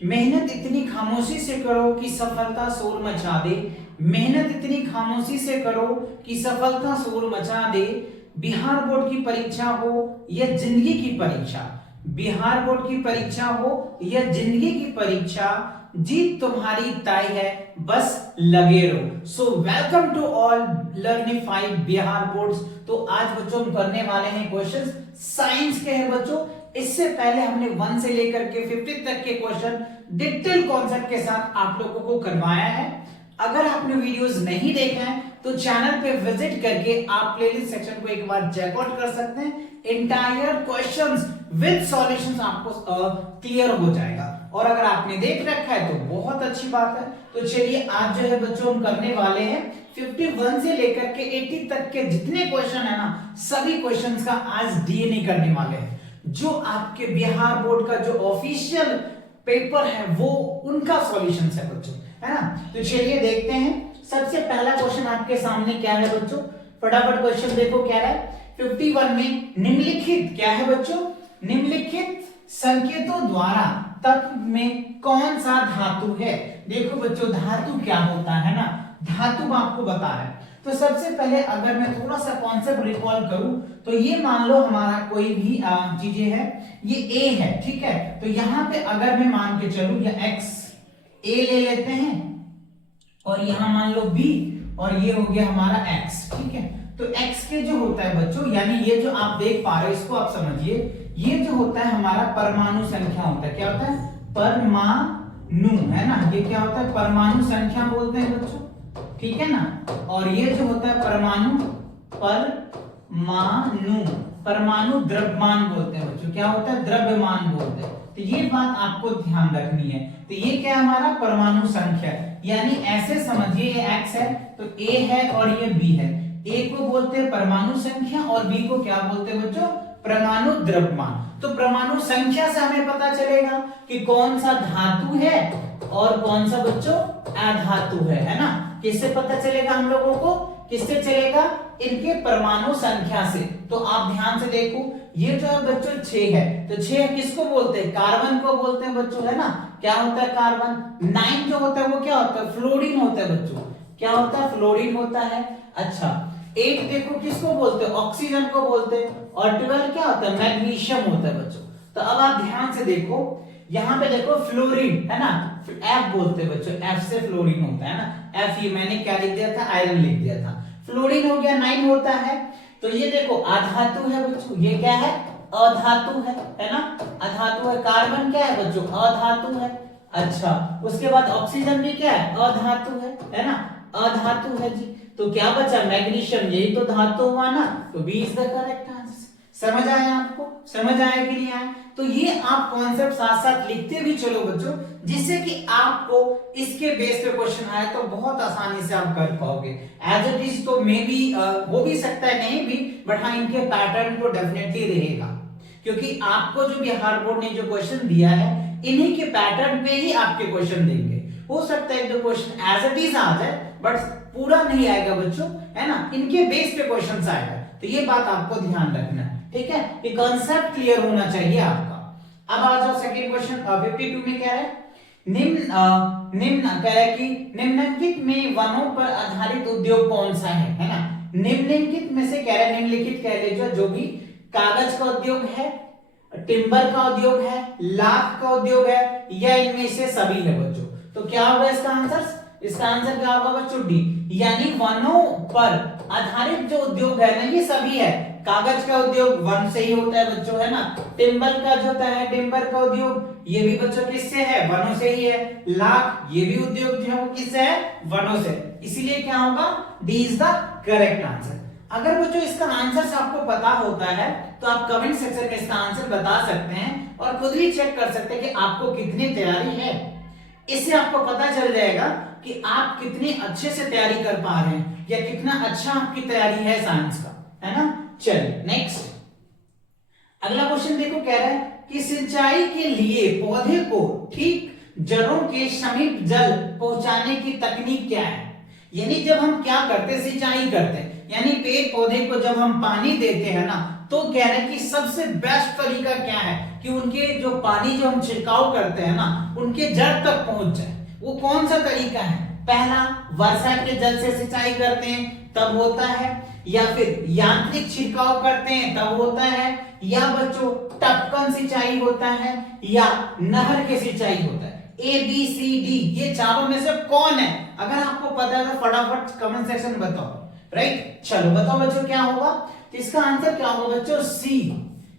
मेहनत इतनी खामोशी से करो कि सफलता शोर मचा दे। मेहनत इतनी खामोशी से करो कि सफलता शोर मचा दे। बिहार बोर्ड की परीक्षा हो या जिंदगी की परीक्षा, बिहार बोर्ड की परीक्षा हो या जिंदगी की परीक्षा, जीत तुम्हारी तय है, बस लगे रहो। So welcome to all learnified Bihar boards. तो आज बच्चों हम करने वाले हैं क्वेश्चंस साइंस के हैं बच्चों। इससे पहले हमने 1 से लेकर के 50 तक के क्वेश्चन डिटेल कॉन्सेप्ट के साथ आप लोगों को करवाया है। अगर आपने वीडियोस नहीं देखे हैं तो चैनल पे विजिट करके आप प्लेलिस्ट सेक्शन को एक बार चेकआउट कर सकते हैं। इंटायर क्वेश्चंस विद सॉल्यूशंस आपको क्लियर हो जाएगा। और अगर आपने देख रखा है तो बहुत अच्छी बात है। तो चलिए आज जो है बच्चों हम करने वाले हैं 51 से लेकर के 80 तक के जितने क्वेश्चन है ना, सभी क्वेश्चंस का आज डीएनए करने वाले हैं। जो आपके बिहार बोर्ड का जो ऑफिशियल पेपर है वो उनका सॉल्यूशन है बच्चों, है ना। तो चलिए देखते हैं। सबसे पहला क्वेश्चन आपके सामने क्या है बच्चों, फटाफट क्वेश्चन देखो क्या है। 51 में निम्नलिखित क्या है बच्चों, निम्नलिखित संकेतों द्वारा तत्व में कौन सा धातु है। देखो बच्चों धातु क्या होता है ना, धातु आपको बता है। तो सबसे पहले अगर मैं थोड़ा सा कॉन्सेप्ट रिकॉल करूं तो ये मान लो हमारा कोई भी चीजें है, ये ए है, ठीक है। तो यहां पे अगर मैं मान के चलूं या एक्स ए ले लेते हैं और यहां मान लो बी और ये हो गया हमारा एक्स, ठीक है। तो एक्स के जो होता है बच्चों, यानी ये जो आप देख पा रहे हो इसको आप समझिए, ये जो होता है हमारा परमाणु संख्या होता है। क्या होता है, परमाणु, है ना। ये क्या होता है, परमाणु संख्या बोलते हैं बच्चों, ठीक है ना। और ये जो होता है परमाणु, परमाणु द्रव्यमान बोलते हैं बच्चों। क्या होता है, द्रव्यमान बोलते हैं। तो ये बात आपको ध्यान रखनी है। तो ये क्या है हमारा परमाणु संख्या, यानी ऐसे समझिए ये x है तो a है और ये b है। a को बोलते हैं परमाणु संख्या और b को क्या बोलते हैं बच्चों, परमाणु द्रव्यमान। तो परमाणु संख्या से हमें पता चलेगा कि कौन सा धातु है और कौन सा बच्चों अधातु है ना। किससे पता चलेगा हम लोगों को, किससे चलेगा, इनके परमाणु संख्या से। तो आप ध्यान से देखो, ये जो है बच्चों 6 है, तो 6 किसको बोलते हैं, कार्बन को बोलते हैं बच्चों, है ना। क्या होता है कार्बन। 9 जो होता है वो क्या होता है, फ्लोरीन होता है बच्चों। क्या होता है, फ्लोरीन होता है। अच्छा 8 देखो किसको बोलते हैं, ऑक्सीजन को बोलते हैं। और 12 क्या होता है, मैग्नीशियम होता है बच्चों। तो अब आप ध्यान से देखो, यहां पे देखो फ्लोरीन, है ना, एफ बोलते हैं बच्चों, एफ से फ्लोरीन होता है ना। एफ ये मैंने क्या लिख दिया था, आयरन लिख दिया था। फ्लोरीन हो गया 9 होता है। तो ये देखो अधातु है बच्चों, ये क्या है, अधातु है ना, अधातु है। कार्बन क्या है बच्चों, अधातु है। अच्छा उसके बाद ऑक्सीजन भी क्या है, अधातु है ना, अधातु है जी। तो क्या बचा, मैग्नीशियम, यही तो धातु हुआ ना। तो B is the correct answer. समझ आया आपको, समझ आया कि नहीं आया। तो ये आप कॉन्सेप्ट साथ साथ लिखते भी चलो बच्चों, जिससे कि आपको इसके बेस पे क्वेश्चन आए तो बहुत आसानी से आप कर पाओगे। एज इट इज तो मे बी हो भी सकता है, नहीं भी, बट हाँ इनके पैटर्न तो डेफिनेटली रहेगा, क्योंकि आपको जो बिहार बोर्ड ने जो क्वेश्चन दिया है इन्हीं के पैटर्न पे ही आपके क्वेश्चन देंगे। हो सकता है जो क्वेश्चन एज इट इज आ जाए बट पूरा नहीं आएगा बच्चों, है ना, इनके बेस पे क्वेश्चन आएगा। तो ये बात आपको ध्यान रखना है, ठीक है, कि कंसेप्ट क्लियर होना चाहिए आपका। अब आ जाओ सेकंड क्वेश्चन 52 में क्या है, निम्न कह रहा है कि निम्नलिखित में वनों पर आधारित उद्योग कौन सा है ना। निम्नलिखित में से कह रहा है, निम्नलिखित कह लीजिए जो भी कागज का उद्योग है, टिम्बर का उद्योग है, लाख का उद्योग है, या इनमें से सभी है बच्चों। तो क्या होगा इसका आंसर, इसका आंसर क्या होगा बच्चों, डी, यानी वनों पर आधारित जो उद्योग है ना ये सभी है। कागज का उद्योग वन से ही होता है बच्चों, है ना। टिम्बर का जो होता है, टिम्बर का उद्योग ये भी बच्चों किससे है, वनों से ही है। लाख ये भी उद्योग जो है वो किससे है, वनों से। इसीलिए क्या होगा, D is the correct answer. अगर बच्चों इसका आंसर आपको पता होता है तो आप कमेंट सेक्शन में इसका आंसर बता सकते हैं और खुद भी चेक कर सकते हैं कि आपको कितनी तैयारी है। इससे आपको पता चल जाएगा कि आप कितनी अच्छे से तैयारी कर पा रहे हैं या कितना अच्छा आपकी तैयारी है साइंस का, है ना। चलिए नेक्स्ट अगला क्वेश्चन देखो, कह रहा है कि सिंचाई के लिए पौधे को ठीक जड़ों के समीप जल पहुंचाने की तकनीक क्या है। यानी जब हम क्या करते हैं, सिंचाई करते हैं, यानी पेड़ पौधे को जब हम पानी देते हैं ना तो कह रहे हैं कि सबसे बेस्ट तरीका क्या है कि उनके जो पानी जो हम छिड़काव करते हैं ना उनके जड़ तक पहुंच जाए। वो कौन सा तरीका है? पहला, वर्षा के जल से सिंचाई करते हैं तब होता है, या फिर यांत्रिक छिड़काव करते हैं तब होता है, या बच्चों टपकन सिंचाई होता है, या नहर के सिंचाई होता है। ए बी सी डी ये चारों में से कौन है? अगर आपको पता है तो फटाफट कमेंट सेक्शन में बताओ। राइट, चलो बताओ बच्चों क्या होगा। तो इसका आंसर क्या होगा बच्चों? सी।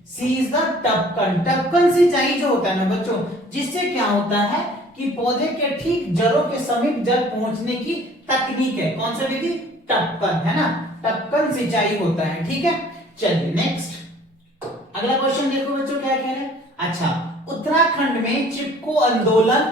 सी इज द टपकन। टपकन सिंचाई जो होता है ना बच्चों, जिससे क्या होता है कि पौधे के ठीक जड़ों के समीप जल पहुंचने की तकनीक है। कौन सा विधि? टपकन, है ना, टपकन सिंचाई होता है। ठीक है, चलिए नेक्स्ट अगला क्वेश्चन देखो बच्चों क्या कह रहे हैं। अच्छा, उत्तराखंड में चिपको आंदोलन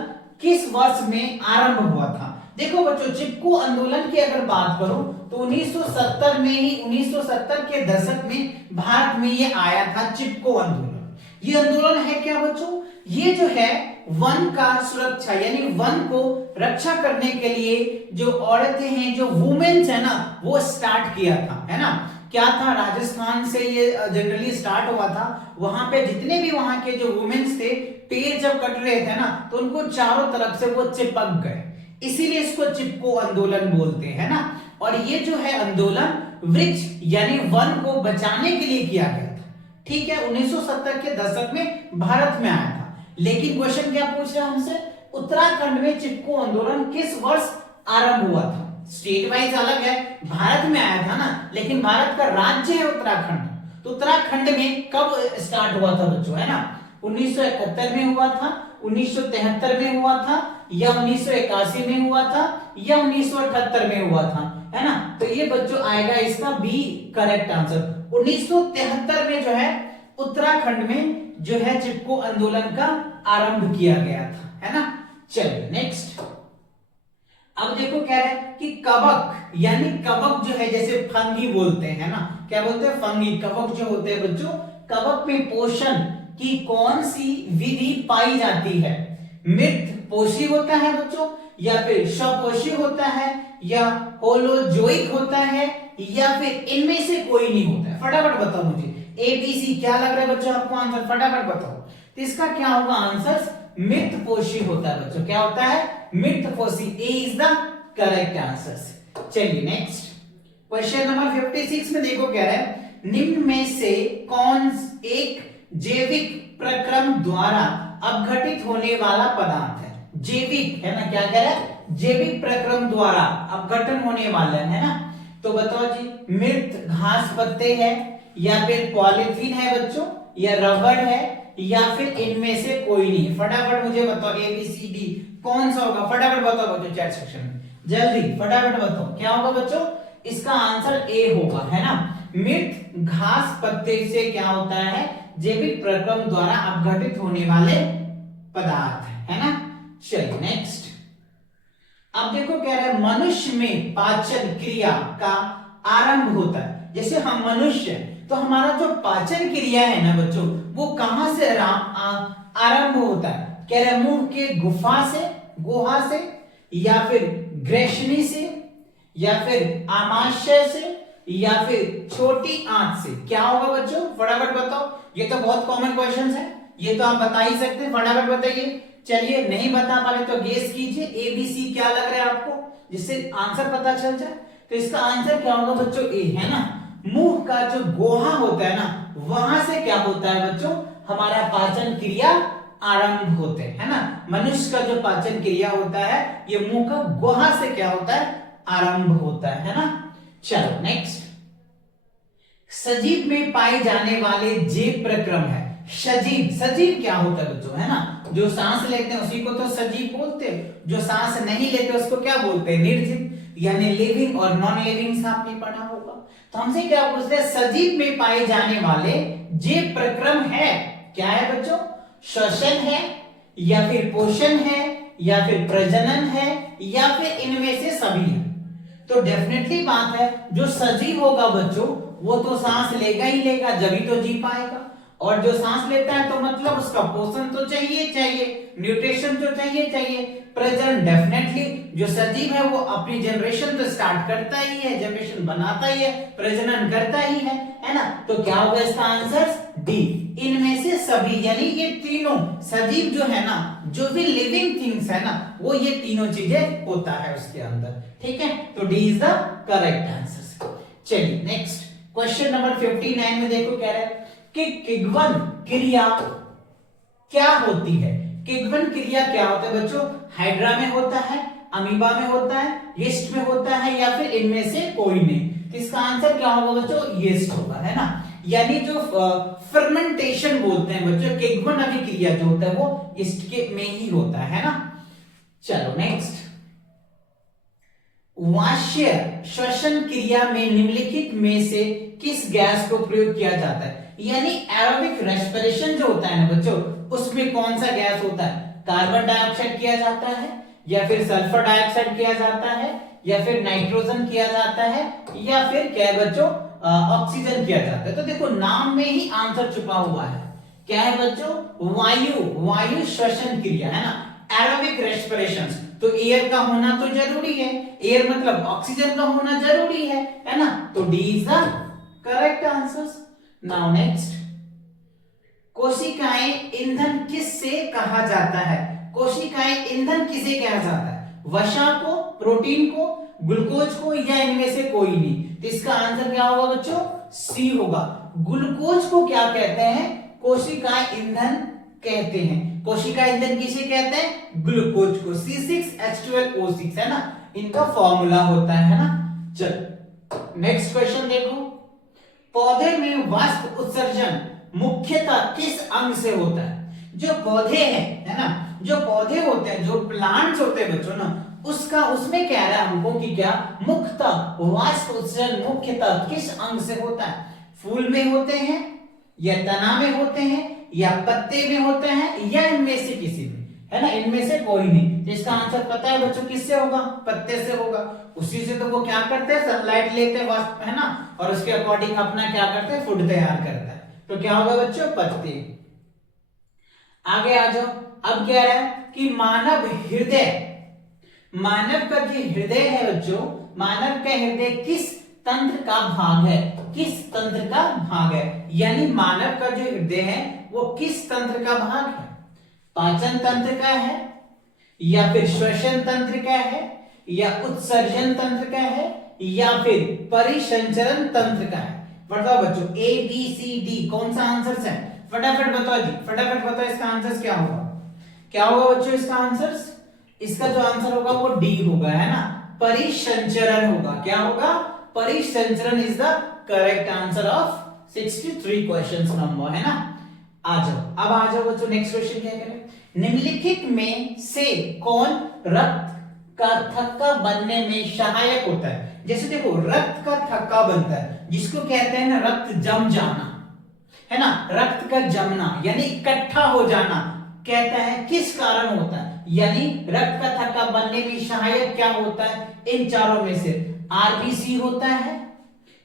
किस वर्ष में आरंभ हुआ था? देखो बच्चों, चिपको आंदोलन की अगर बात करूं तो 1970 में ही 1970 के दशक में भारत में ये आया था चिपको आंदोलन। ये आंदोलन है क्या बच्चों? ये जो है वन का सुरक्षा यानी वन को रक्षा करने के लिए जो औरतें हैं, जो वुमेन्स है ना, वो स्टार्ट किया था, है ना। क्या था? राजस्थान से ये जनरली स्टार्ट हुआ था। वहां पे जितने भी वहां के जो वुमेन्स थे, पेड़ जब कट रहे थे ना तो उनको चारों तरफ से वो चिपक गए, इसीलिए इसको चिपको आंदोलन बोलते हैं ना। और ये जो है आंदोलन वृक्ष यानी वन को बचाने के लिए किया गया था। ठीक है, 1970 के दशक में भारत में आया था। लेकिन क्वेश्चन क्या पूछ रहा है हमसे? उत्तराखंड में चिपको आंदोलन किस वर्ष आरंभ हुआ था? स्टेट वाइज अलग है, भारत में आया था ना, लेकिन भारत का राज्य है उत्तराखंड। तो उत्तराखंड में कब स्टार्ट हुआ था बच्चों, है ना? 1971 में हुआ था, 1973 में हुआ था, या 1981 में हुआ था, या 1978 में हुआ था, है ना। तो ये बच्चों आएगा इसका बी करेक्ट आंसर। 1973 में जो है उत्तराखंड में जो है चिपको आंदोलन का आरंभ किया गया था, है ना। चलिए नेक्स्ट अब देखो कह रहे हैं कि कवक यानी कवक जो है, जैसे फंगी बोलते हैं ना, क्या बोलते हैं? फंगी। कवक जो होते हैं बच्चों, कवक में पोषण की कौन सी विधि पाई जाती है? मृत पोषी होता है बच्चों, या फिर स्वपोषी होता है, या होलोजोइक होता है, या फिर इनमें से कोई नहीं होता है? फटाफट बताओ मुझे, ए बी सी क्या लग रहा है बच्चों आपको आंसर? फटाफट बताओ। तो इसका क्या होगा आंसर? मृत पोषी होता है बच्चों। क्या होता है? मृत पोषी। ए इज द करेक्ट आंसर। चलिए नेक्स्ट क्वेश्चन नंबर 56 में देखो क्या है, निम्न में से कौन एक जैविक प्रक्रम द्वारा अपघटित होने वाला पदार्थ है? जैविक है ना, क्या कह रहा है? जैविक प्रक्रम द्वारा अपघटन होने वाला है ना। तो बताओ जी, मृत घास पत्ते है, या फिर पॉलीथीन है बच्चों, या रबड़ है, या फिर इनमें से कोई नहीं? फटाफट मुझे बताओ, ए बी सी डी कौन सा होगा? फटाफट बताओ बच्चों चैट सेक्शन में, जल्दी फटाफट बताओ क्या होगा बच्चों? इसका आंसर ए होगा, है ना। मृत घास पत्ते से क्या होता है? जैविक प्रक्रम द्वारा अपघटित होने वाले पदार्थ, है ना। चलिए नेक्स्ट अब देखो कह रहा है, मनुष्य में पाचन क्रिया का आरंभ होता है। जैसे हम मनुष्य तो हमारा जो पाचन क्रिया है ना बच्चों, वो कहां से आरंभ होता है? कह रहे मुंह के गुहा से, या फिर ग्रेशनी से, या फिर आमाशय से, या फिर छोटी आंत से? क्या होगा बच्चों? फटाफट बताओ। ये तो बहुत कॉमन क्वेश्चन है, ये तो आप बता ही सकते हैं, फटाफट बताइए। चलिए नहीं बता पा रहे तो गेस कीजिए, ए बी सी क्या लग रहा है आपको, जिससे आंसर पता चल जाए। तो इसका आंसर क्या होगा बच्चों? ए, है ना। मुंह का जो गोहा होता है ना, वहां से क्या होता है बच्चों? हमारा पाचन क्रिया आरंभ होते हैं, है ना। मनुष्य का जो पाचन क्रिया होता है, ये मुंह का गोहा से क्या होता है? आरंभ होता है ना। चलो नेक्स्ट, सजीव में पाए जाने वाले जीव प्रक्रम है। सजीव क्या होता है बच्चों, है ना। जो सांस लेते हैं उसी को तो सजीव बोलते हैं, जो सांस नहीं लेते उसको क्या बोलते हैं? निर्जीव, यानी लिविंग और नॉन लिविंग आपने पढ़ा होगा। तो हमसे क्या पूछते हैं? सजीव में पाए जाने वाले जीव प्रक्रम है, क्या है बच्चों? श्वसन है, या फिर पोषण है, या फिर प्रजनन है, या फिर इनमें से सभी है। तो डेफिनेटली बात है, जो सजीव होगा बच्चों वो तो सांस लेगा ही लेगा, जब ही तो जी पाएगा। और जो सांस लेता है तो मतलब उसका पोषण तो चाहिए। न्यूट्रिशन जो चाहिए चाहिए। प्रेजेंट डेफिनेटली जो सजीव है वो अपनी जनरेशन तो स्टार्ट करता ही है, जनरेशन बनाता ही है, प्रजनन करता ही है ना। तो क्या होगा इसका आंसर डी, इनमें से सभी, यानी ये तीनों सजीव जो है ना, जो भी लिविंग थिंग्स है ना, वो ये तीनों चीजें होता है उसके अंदर। ठीक है, तो D is the correct answer. चलिए नेक्स्ट क्वेश्चन नंबर 59 में देखो क्या है कि किण्वन क्रिया क्या होती है। किण्वन क्रिया क्या होता है बच्चों? हाइड्रा में होता है, अमीबा में होता है, यीस्ट में होता है, या फिर इनमें से कोई नहीं। तो इसका आंसर क्या होगा बच्चों? यीस्ट होगा, है ना। यानी जो फर्मेंटेशन बोलते हैं बच्चों, किण्वन अभिक्रिया जो होता है वो यीस्ट के में ही होता है ना। चलो नेक्स्ट, वाष्य श्वसन क्रिया में निम्नलिखित में से किस गैस को प्रयोग किया जाता है? यानी एरोबिक रेस्पिरेशन जो होता है ना बच्चों, उसमें कौन सा गैस होता है? कार्बन डाइऑक्साइड किया जाता है, या फिर सल्फर डाइऑक्साइड किया जाता है, या फिर नाइट्रोजन किया जाता है, या फिर क्या है बच्चों ऑक्सीजन किया जाता है? तो देखो नाम में ही आंसर छुपा हुआ है। क्या है बच्चों? वायु श्वसन क्रिया, है ना, एरोबिक रेस्पिरेशन। तो एयर का होना तो जरूरी है, एयर मतलब ऑक्सीजन का होना जरूरी है ना। तो D is the correct answer. Now next, कोशिकाएं ईंधन किससे कहा जाता है? कोशिकाएं ईंधन किसे कहा जाता है? वसा को, प्रोटीन को, ग्लूकोज को, या इनमें से कोई नहीं? तो इसका आंसर क्या होगा बच्चों? सी होगा। ग्लूकोज को क्या कहते हैं? कोशिकाएं ईंधन कहते हैं। कोशिका ईंधन किसे कहते हैं? ग्लूकोज को। C6H12O6 है ना, इनका फॉर्मूला होता है ना। चलो नेक्स्ट क्वेश्चन देखो, पौधे में वाष्प उत्सर्जन मुख्यतः किस अंग से होता है? जो पौधे हैं, है ना, जो पौधे होते हैं, जो प्लांट्स होते हैं बच्चों ना, उसका उसमें कह रहा है हमको कि क्या मुख्यतः वाष्प उत्सर्जन मुख्यतः किस अंग से होता है? फूल में होते हैं, या तना में होते हैं, या पत्ते में होते हैं, या इनमें से किसी में, है ना, इनमें से कोई नहीं। इसका आंसर पता है बच्चों किससे होगा? पत्ते से होगा। उसी से तो वो क्या करते हैं? सनलाइट लेते हैं वाष्प, है ना, और उसके अकॉर्डिंग अपना क्या करते हैं? फूड तैयार करता है। तो क्या होगा बच्चों? पत्ते। आगे आ जाओ, अब क्या है कि मानव हृदय, मानव का जो हृदय है बच्चों, मानव का हृदय किस तंत्र का भाग है? किस तंत्र का भाग है? यानी मानव का जो हृदय है वो किस तंत्र का भाग है? पाचन तंत्र का है, या फिर श्वसन तंत्र का है, या उत्सर्जन तंत्र का है, या फिर परिसंचरण तंत्र का है? बताओ बच्चों, ए बी सी डी कौन सा आंसर है? फटाफट बताओ जी, फटाफट बताओ इसका आंसर क्या होगा? क्या होगा बच्चों इसका आंसर? इसका जो आंसर होगा वो डी होगा, है ना, परिसंचरण होगा। क्या होगा? परिसंचरण is the correct answer of 63 questions number, है ना। आ जाओ, अब आ जाओ बच्चों, नेक्स्ट क्वेश्चन क्या करें? निम्नलिखित में से कौन रक्त का थक्का बनने में सहायक होता है? जैसे देखो रक्त का थक्का बनता है, जिसको कहते हैं ना रक्त जम जाना, है ना, रक्त का जमना यानी इकट्ठा हो जाना, कहता है किस कारण होता है? यानी रक्त का थक्का बनने में सहायक क्या होता है? इन चारों में से आरबीसी होता है,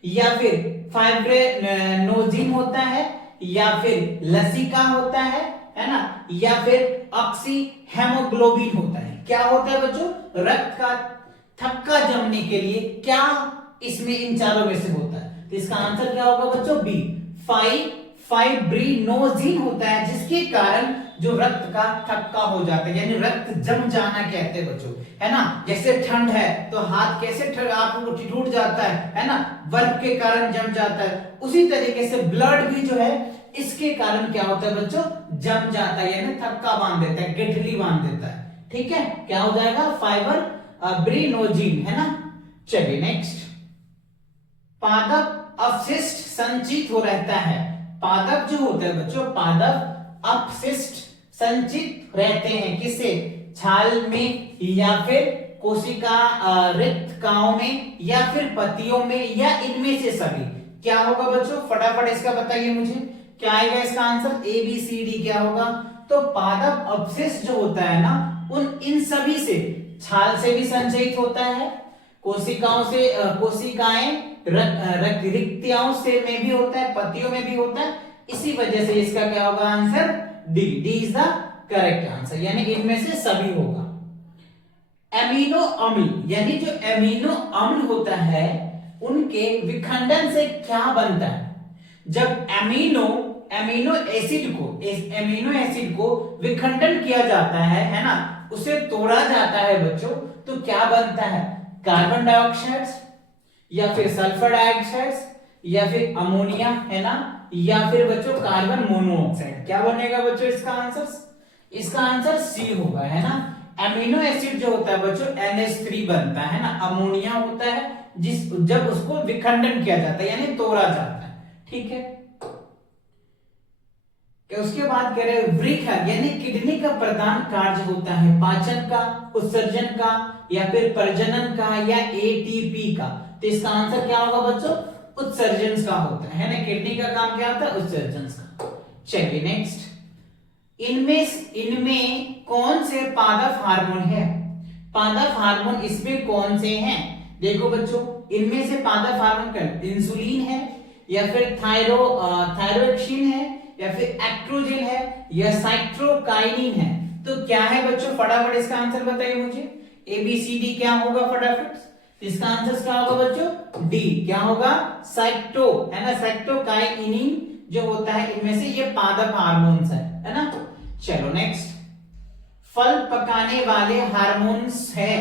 या फिर फाइब्रिनोजिन होता है, या फिर लसिका होता है ना, या फिर ऑक्सी हेमोग्लोबिन होता है। क्या होता है बच्चों? रक्त का थक्का जमने के लिए क्या इसमें इन चारों में से होता है? तो इसका आंसर क्या होगा बच्चों? बी, फाइब्रिनोजिन होता है, जिसके कारण जो रक्त का थक्का हो जाता है, यानी रक्त जम जाना कहते हैं बच्चों, है ना। जैसे ठंड है तो हाथ कैसे आपको टूट जाता है ना, बर्फ के कारण जम जाता है। उसी तरीके से ब्लड भी जो है इसके कारण क्या होता है बच्चों? जम जाता है, यानी थक्का बांध देता है, गठरी बांध देता है। ठीक है, क्या हो जाएगा? फाइब्रिनोजिन, है ना। चलिए नेक्स्ट, पादप अपशिष्ट संचित हो रहता है। पादप जो होता है बच्चों, पादप अपशिष्ट संचित रहते हैं किसे? छाल में, या फिर कोशिका रिक्तकाओं में, या फिर पत्तियों में, या इनमें से सभी? क्या होगा बच्चों? फटाफट इसका बताइए मुझे, क्या आएगा इसका answer? A B C D क्या होगा? तो पादप अपशिष्ट जो होता है ना, इन सभी से, छाल से भी संचयित होता है, कोशिकाओं से, कोशिकाएं रिक्तियाओं से में भी होता है, पत्तियों में भी होता है। इसी वजह से इसका क्या होगा answer? D, D is the correct answer, यानी इनमें से सभी होगा। एमिनो अम्ल, यानी जो एमिनो अम्ल होता है उनके विखंडन से क्या बनता है? जब एमिनो एसिड को विखंडन किया जाता है ना, उसे तोड़ा जाता है बच्चों, तो क्या बनता है? कार्बन डाइऑक्साइड, या फिर सल्फर डाइऑक्साइड, या फिर अमोनिया, है ना, या फिर बच्चों कार्बन मोनोऑक्साइड। क्या बनेगा बच्चों इसका आंसर? इसका आंसर सी होगा, है ना। एमिनो एसिड जो होता है बच्चों NH3 बनता है ना, अमोनिया होता है जब उसको विखंडन किया जाता है यानी तोड़ा जाता है, ठीक है। उसके बाद कह रहे वृक्क यानी किडनी का प्रधान कार्य होता है पाचन का, उत्सर्जन का, या फिर प्रजनन का, या ATP का। तो इसका आंसर क्या होगा बच्चों? उत्सर्जन का होता है ना। किडनी का काम क्या होता है? उत्सर्जन का। चलिए नेक्स्ट, इनमें कौन से पादप हार्मोन है? पादप हार्मोन इसमें कौन से हैं? देखो बच्चों, इनमें से पादप हार्मोन का इंसुलिन है, या फिर थायरोक्सिन है, या फिर एस्ट्रोजन है, या साइटोकाइनिन है। तो क्या है बच्चों? फटाफट इसका आंसर बताइए मुझे। ABCD क्या होगा फटाफट? इसका आंसर क्या होगा बच्चों? डी। क्या होगा? साइटो, है ना, साइटोकाइनिन जो होता है इनमें से ये पादप हार्मोन्स है ना। चलो नेक्स्ट, फल पकाने वाले हार्मोन्स है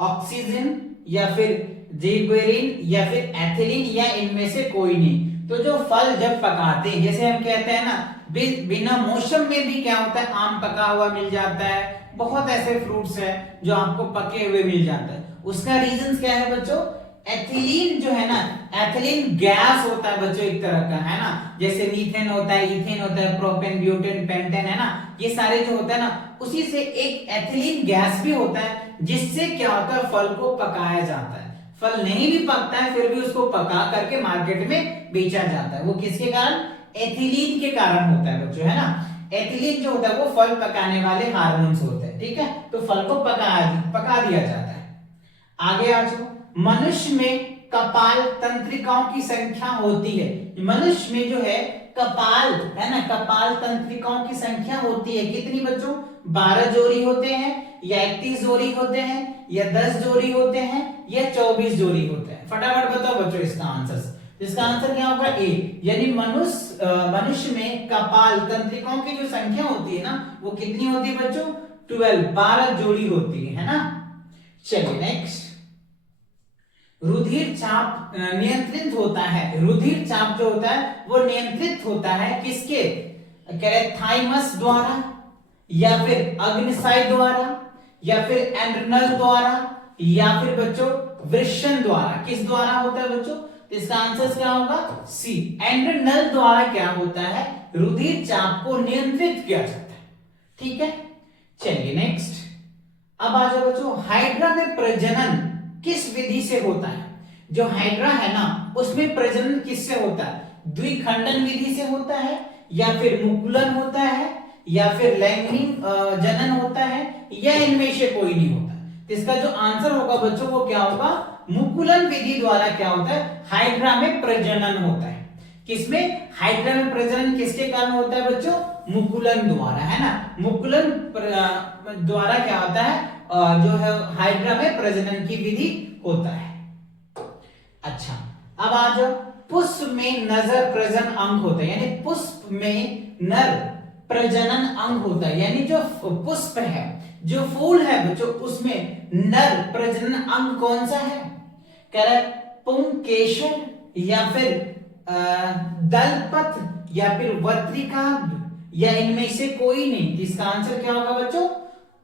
ऑक्सीजन, या फिर जिबेरिन, या फिर एथिलीन, या इनमें से कोई नहीं। तो जो फल जब पकाते हैं, जैसे हम कहते हैं ना, बिना मौसम में भी क्या होता है, आम पका हुआ मिल जाता है, बहुत ऐसे फ्रूट्स है जो आपको पके हुए मिल जाता है। उसका रीजन क्या है बच्चों? एथिलीन जो है ना, एथिलीन गैस होता है बच्चों एक तरह का, है ना। जैसे मीथेन होता है, इथेन होता है, प्रोपेन, ब्यूटेन, पेंटेन, है ना, ये सारे जो होता है ना, उसी से एक एथिलीन गैस भी होता है, जिससे क्या होता है, फल को पकाया जाता है। फल नहीं भी पकता है फिर भी उसको पका करके मार्केट में बेचा जाता है। वो किसके कारण? एथिलीन के कारण होता है बच्चों, है ना। एथिलीन जो होता है वो फल पकाने वाले हार्मोन्स होते हैं, ठीक है। तो फल को पका दिया जाता है। आगे आ जाओ, मनुष्य में कपाल तंत्रिकाओं की संख्या होती है। मनुष्य में जो है कपाल, है ना, कपाल तंत्रिकाओं की संख्या होती है कितनी बच्चों? 12 जोड़ी होते हैं, या 31 जोड़ी होते हैं, या 10 जोड़ी होते हैं, या 24 जोड़ी होते हैं। फटाफट बताओ बच्चों इसका आंसर। इसका आंसर क्या होगा? ए, यानी मनुष्य में कपाल तंत्रिकाओं की जो संख्या होती है ना, वो कितनी होती है बच्चों? 12 जोड़ी होती है ना। चलिए नेक्स्ट, रुधिर चाप नियंत्रित होता है। रुधिर चाप जो होता है वो नियंत्रित होता है किसके? कह रहे थाइमस द्वारा, या फिर अग्न्याशय द्वारा, या फिर एड्रिनल द्वारा, या फिर बच्चों वृषण द्वारा। किस द्वारा होता है बच्चों? इसका आंसर क्या होगा? सी, एड्रिनल द्वारा क्या होता है? रुधिर चाप को नियंत्रित किया जाता है, ठीक है। चलिए नेक्स्ट, अब आ जाओ बच्चों, हाइड्रा में प्रजनन किस विधि से होता है? जो हाइड्रा है ना, उसमें प्रजनन किससे होता है? द्विखंडन विधि से होता है, या फिर मुकुलन होता है, या फिर लैंगिक जनन होता है, या इनमें से कोई नहीं होता। तो इसका जो आंसर होगा बच्चों वो क्या होगा? मुकुलन विधि द्वारा क्या होता है? हाइड्रा में प्रजनन होता है। किसमें? हाइड्रा में प्रजनन किसके कारण होता है बच्चों? मुकुलन द्वारा, है ना। मुकुलन द्वारा क्या होता है? जो है हाइड्रा में प्रजनन की विधि होता है। अच्छा, अब आ जाओ, पुष्प में नर प्रजनन अंग होता है, यानी पुष्प में नर प्रजनन अंग होता है, यानी जो पुष्प है, जो फूल है बच्चों, उसमें नर प्रजनन अंग कौन सा है? कह रहा है पुंकेसर, या फिर दलपत्र, या फिर वर्तिका, या इनमें से कोई नहीं। तो इसका आंसर क्या होगा बच्चों?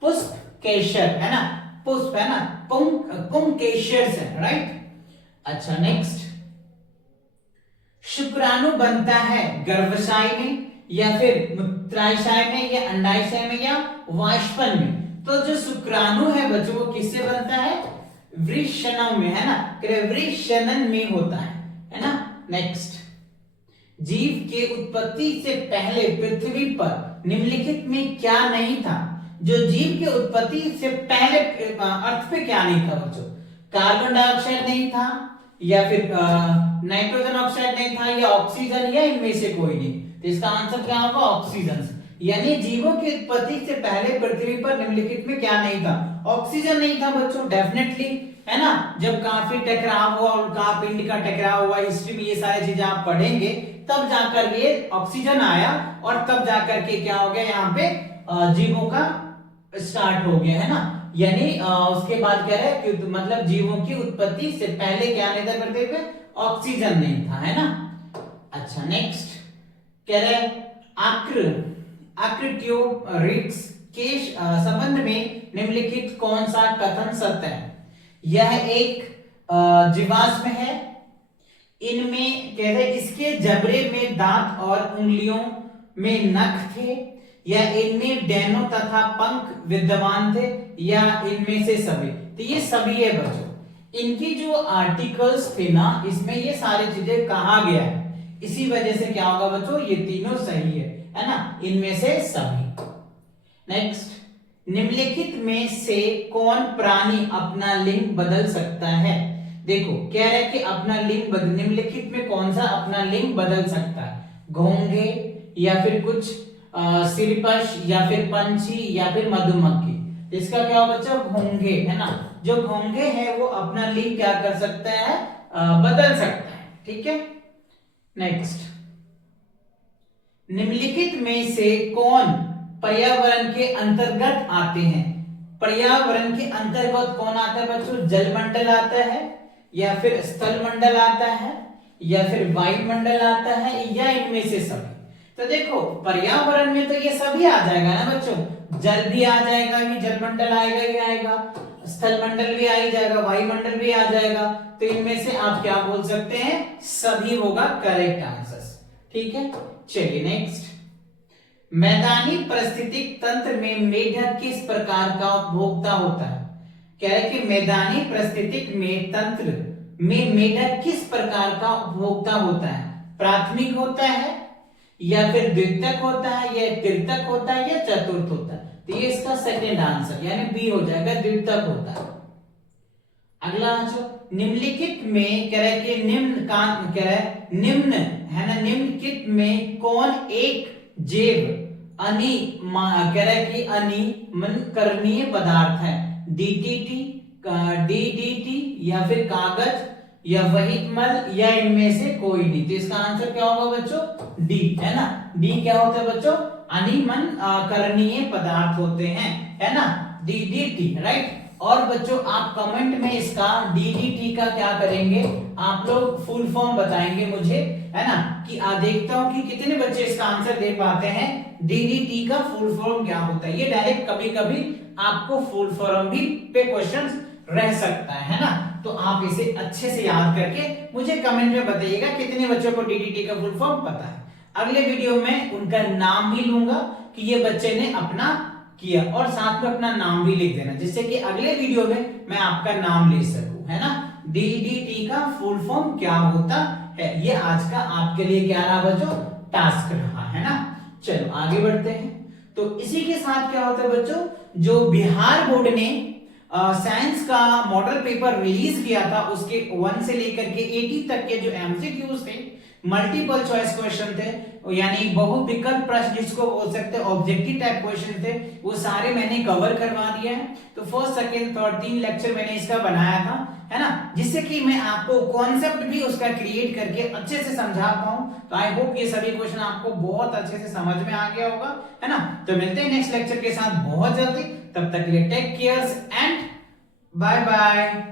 पुष्प केशर, है ना, पुष्प, है ना, पुंकेसर से, राइट। अच्छा नेक्स्ट, शुक्राणु बनता है गर्भाशय में, या फिर मूत्राशय में, या अंडाशय में, या वाष्पन में। तो जो शुक्राणु है बच्चों वो किससे बनता है? वृषणों में, है ना, वृषणन में होता है ना। नेक्स्ट, जीव के उत्पत्ति से पहले पृथ्वी पर निम्नलिखित में क्या नहीं था? जो जीव के उत्पत्ति से पहले अर्थ पे क्या नहीं था बच्चों? कार्बन डाइऑक्साइड नहीं था, या फिर नाइट्रोजन ऑक्साइड नहीं था, या ऑक्सीजन, या इनमें से कोई नहीं। तो इसका आंसर क्या होगा? ऑक्सीजन। यानी जीवों की उत्पत्ति से पहले पृथ्वी पर निम्नलिखित में क्या नहीं था? ऑक्सीजन नहीं था बच्चों, डेफिनेटली, है ना। जब काफी टकराव हुआ, उल्का पिंड का टकराव हुआ, हिस्ट्री में ये सारी चीजें आप पढ़ेंगे, तब जाकर ये ऑक्सीजन आया और तब जाकर के क्या हो गया, यहाँ पे जीवों का स्टार्ट हो गया, है ना। यानी उसके बाद कह रहे हैं कि मतलब जीवों की उत्पत्ति से पहले क्या नहीं था पृथ्वी पे? ऑक्सीजन नहीं था, है ना। अच्छा, नेक्स्ट कह रहे आर्क्ट्यूरिक्स के संबंध में निम्नलिखित कौन सा कथन सत्य है? यह एक जीवाश्म है, इनमें कह रहे इसके जबड़े में दांत और उंगलियों में नख थे, या इनमें डैनो तथा पंख विद्यमान थे, या इनमें से सभी? तो ये सभी है बच्चों। इनकी जो आर्टिकल्स थे ना, इसमें ये सारी चीजें कहा गया है, इसी वजह से क्या होगा बच्चों, ये तीनों सही है ना, इनमें से सभी। नेक्स्ट, निम्नलिखित में से कौन प्राणी अपना लिंग बदल सकता है? देखो कह रहे कि अपना लिंग बदल, निम्नलिखित में कौन सा अपना लिंग बदल सकता है? घोंघे, या फिर कुछ सिरपश, या फिर पंछी, या फिर मधुमक्खी? इसका क्या होगा बच्चों? घोंघे, है ना। जो घोंघे है वो अपना लिंग क्या कर सकता है? बदल सकता है, ठीक है। नेक्स्ट, निम्नलिखित में से कौन पर्यावरण के अंतर्गत आते हैं? पर्यावरण के अंतर्गत कौन आता है बच्चों? जलमंडल आता है, या फिर स्थल मंडल आता है, या फिर वायुमंडल आता है, या इनमें से सभी? तो देखो पर्यावरण में तो ये सभी आ जाएगा ना बच्चों, जल भी आ जाएगा, ये जलमंडल आएगा ही आएगा, स्थल मंडल भी आ ही जाएगा, वायुमंडल भी आ जाएगा, तो इनमें से आप क्या बोल सकते हैं? सभी होगा करेक्ट आंसर, ठीक है। चलिए नेक्स्ट, मैदानी पारिस्थितिक तंत्र में मेढक किस प्रकार का उपभोक्ता होता है? कह रहे कि मैदानी पारिस्थितिक में तंत्र में मेढक किस प्रकार का उपभोक्ता होता है? प्राथमिक होता है, या फिर द्वितीयक होता है, या तृतीयक होता है, या चतुर्थ होता है? तो ये इसका सेकंड आंसर यानी बी हो जाएगा, द्वितीयक होता है। अगला जो निम्नलिखित में कह रहे कि निम्न है ना, निम्नलिखित में कौन एक जैव कह रहे कि अनिमनकरणीय पदार्थ है? डीडीटी, या फिर कागज, या वहितमल, या इनमें से कोई नहीं? तो इसका आंसर क्या होगा बच्चों? डी, है ना। डी क्या होता है बच्चों? अनिमनकरणीय पदार्थ होते हैं, है ना, डीडीटी, राइट। और बच्चों आप कमेंट में इसका डीडीटी का क्या करेंगे, आप लोग फुल फॉर्म बताएंगे मुझे, है ना, कि देखता हूं कि कितने बच्चे इसका आंसर दे पाते हैं। डीडीटी का फुल फॉर्म क्या होता है? ये डायरेक्ट कभी कभी आपको फुल फॉर्म भी पे क्वेश्चंस रह सकता है ना, तो आप इसे अच्छे से याद करके मुझे कमेंट में बताइएगा कितने बच्चों को डीडीटी का फुल फॉर्म पता है। अगले वीडियो में उनका नाम भी लूंगा कि ये बच्चे ने अपना किया, और साथ में अपना नाम भी लिख देना, जिससे कि अगले वीडियो में मैं आपका नाम ले सकूं, है ना। डीडीटी का फुल फॉर्म क्या होता है, ये आज का आपके लिए क्या रहा बच्चों? टास्क रहा, है ना। चलो आगे बढ़ते हैं। तो इसी के साथ क्या होता है बच्चों, जो बिहार बोर्ड ने साइंस का मॉडल पेपर रिलीज किया था, उसके 1 से लेकर के 80 तक के जो एमसीक्यूज थे, मल्टीपल चॉइस क्वेश्चन थे, यानी बहुविकल्प प्रश्न जिसको बोल सकते हैं, ऑब्जेक्टिव टाइप क्वेश्चन थे, वो सारे मैंने कवर करवा दिया है। तो फर्स्ट सेकंड थर्ड 3 लेक्चर मैंने इसका बनाया था, है ना, जिससे कि मैं आपको कॉन्सेप्ट भी उसका क्रिएट करके अच्छे से समझा पाऊं। तो आई होप ये सभी क्वेश्चन आपको बहुत अच्छे से समझ में आ गया होगा, है ना। तो मिलते हैं नेक्स्ट लेक्चर के साथ बहुत जल्दी, तब तक के लिए take care and bye bye.